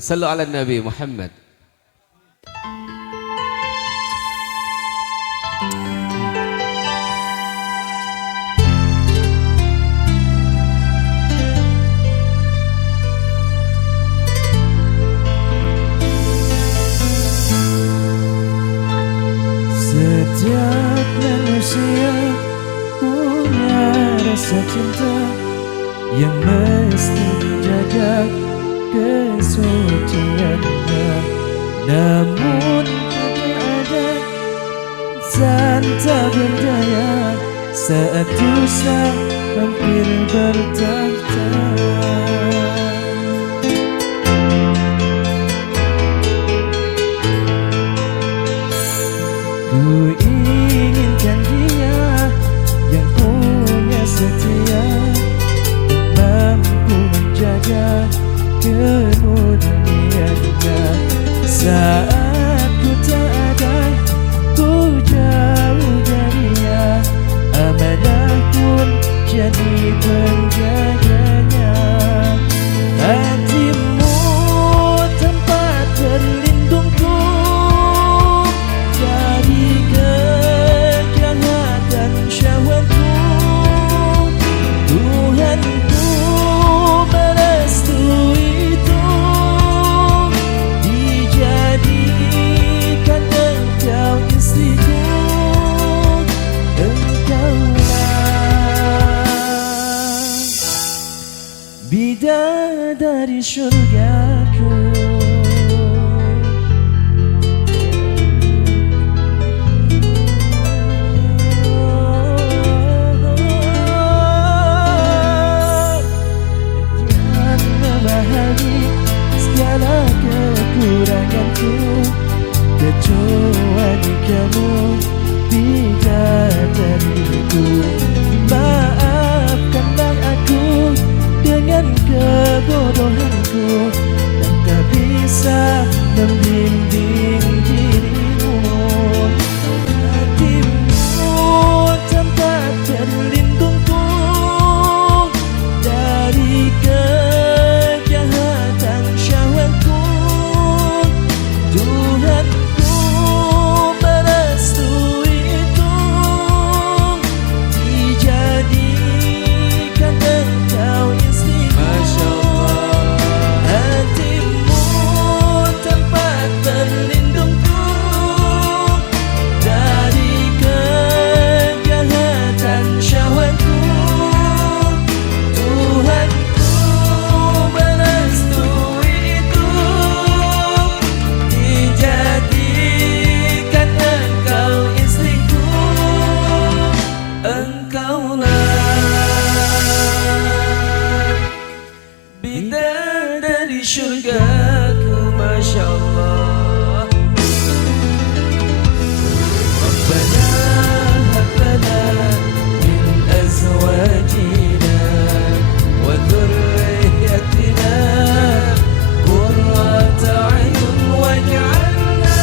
صلوا على النبي محمد. Yang mesti dijaga. kesuciannya Namun hanya ada Santa tak berdaya. Saat dosa hampir bertahta Ku شرقاكم segala kekuranganku Kecuali kamu tidak terlihat them be. شرقاك ما شاء الله ربنا هب لنا من أزواجنا وذريتنا عين واجعلنا